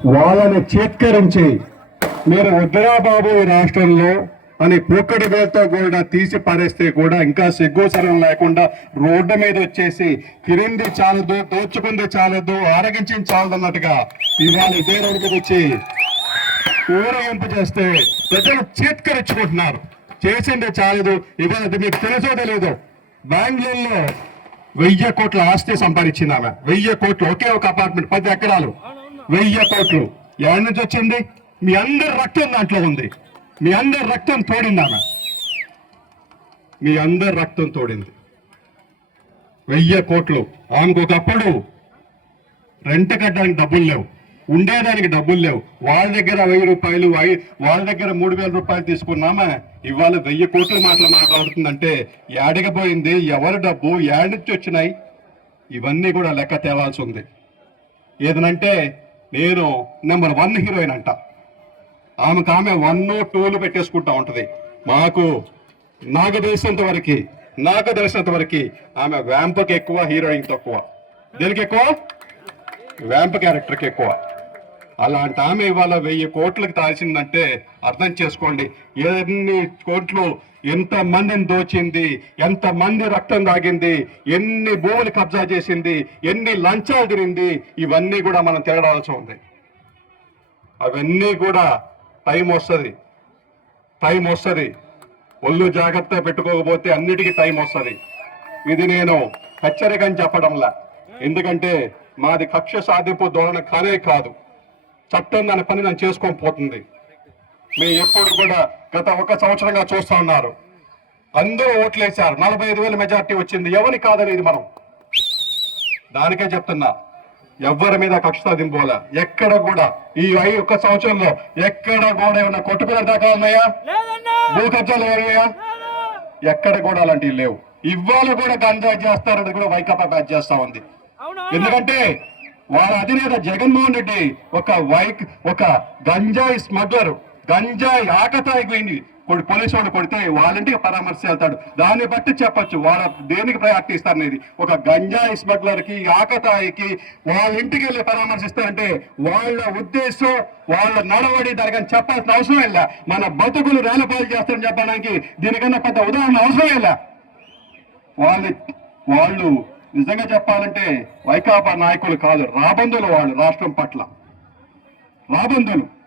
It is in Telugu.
వాళ్ళని చేత్కరించి మీరు వద్దురా ఈ రాష్ట్రంలో అని పోకడి వేలతో కూడా తీసి పారేస్తే కూడా ఇంకా సిగ్గుసరం లేకుండా రోడ్డు మీద వచ్చేసి తిరింది చాలదు దోచుకుంది చాలదు ఆరగించింది చాలదు అన్నట్టుగా ఇవాళ ఇదే రోడ్డు వచ్చి ఊరేగింపు చేస్తే ప్రజలు చేత్కరించుకుంటున్నారు. చేసింది చాలదు. ఇవాళ అది మీకు తెలుసో తెలియదు బెంగళూరులో వెయ్యి కోట్ల ఆస్తి సంపాదించింది ఆమె. వెయ్యి కోట్లు ఒకే ఒక అపార్ట్మెంట్ పది ఎకరాలు. వెయ్యి కోట్లు. ఎవరి నుంచి వచ్చింది? మీ అందరి రక్తం దాంట్లో ఉంది. మీ అందరి రక్తం తోడింది ఆమె. మీ అందరి రక్తం తోడింది. వెయ్యి కోట్లు. ఆమెకు ఒకప్పుడు రెంట్ కట్టడానికి డబ్బులు లేవు. ఉండేదానికి డబ్బులు లేవు. వాళ్ళ దగ్గర వెయ్యి రూపాయలు వాళ్ళ దగ్గర మూడు వేల రూపాయలు తీసుకున్నామా ఇవాళ వెయ్యి కోట్ల మాటలు మాట్లాడుతుందంటే ఏడకపోయింది. ఎవరి డబ్బు ఏడు నుంచి వచ్చినాయి? ఇవన్నీ కూడా లెక్క తేవాల్సి ఉంది. ఏదనంటే నేను నెంబర్ వన్ హీరోయిన్ అంట. ఆమెకు ఆమె వన్ టూలు పెట్టేసుకుంటా ఉంటుంది. మాకు నాకు తెలిసినంత వరకు నాకు తెలిసినంత వరకు ఆమె వ్యాంపకి ఎక్కువ హీరోయిన్ తక్కువ. దేనికి ఎక్కువ వ్యాంప క్యారెక్టర్కి ఎక్కువ. అలాంటి ఆమె ఇవాళ వెయ్యి కోట్లకు తాల్చిందంటే అర్థం చేసుకోండి. ఎన్ని కోట్లు ఎంత మందిని దోచింది ఎంత మంది రక్తం తాగింది ఎన్ని భూములు కబ్జా చేసింది ఎన్ని లంచాలు తినింది ఇవన్నీ కూడా మనం తేడాల్సి ఉంది. అవన్నీ కూడా టైం వస్తుంది. టైం వస్తుంది. ఒళ్ళు జాగ్రత్త పెట్టుకోకపోతే అన్నిటికీ టైం వస్తుంది. ఇది నేను హెచ్చరికని చెప్పడంలా. ఎందుకంటే మాది కక్ష సాధింపు ధోరణ కానే కాదు. చట్టం దాని పని నేను చేసుకొని పోతుంది. మీ ఎప్పుడు కూడా గత ఒక సంవత్సరంగా చూస్తా ఉన్నారు. అందరూ ఓట్లేశారు. నలభై ఐదు వేల మెజార్టీ వచ్చింది. ఎవరి కాదనేది మనం? దానికే చెప్తున్నా. ఎవ్వరి మీద కక్ష సాధింపోలే ఎక్కడ కూడా ఈ ఐ ఒక్క సంవత్సరంలో ఎక్కడ కూడా ఏమన్నా కొట్టుకునే దాకా ఉన్నాయా? భూ కబ్జాలు ఏమయ్యా ఎక్కడ కూడా అలాంటివి లేవు. ఇవాళ కూడా గంజా చేస్తారని కూడా వైకాపా బ్యాచ్ చేస్తా ఉంది. ఎందుకంటే వాళ్ళ అధినేత జగన్మోహన్ రెడ్డి ఒక వైక్ ఒక గంజాయి స్మగ్లర్. గంజాయి ఆకతాయి పోయింది కొడు పోలీసు వాడు కొడితే వాళ్ళంటికి పరామర్శ వెళ్తాడు దాన్ని బట్టి చెప్పచ్చు వాళ్ళ దేనికి ప్రయారిటీ ఇస్తారు అనేది ఒక గంజాయి స్మగ్లర్కి ఆకతాయికి వాళ్ళ ఇంటికి వెళ్ళి పరామర్శిస్తారంటే వాళ్ళ ఉద్దేశం వాళ్ళ నడవడి దానికని చెప్పాల్సిన అవసరం ఇలా మన బతుకులు రేలపాలు చేస్తారని చెప్పడానికి దీనికన్నా పెద్ద ఉదాహరణ అవసరం ఇలా వాళ్ళు వాళ్ళు నిజంగా చెప్పాలంటే వైకాపా నాయకులు కాదు రాబందులు వాళ్ళు రాష్ట్రం పట్ల. రాబందులు.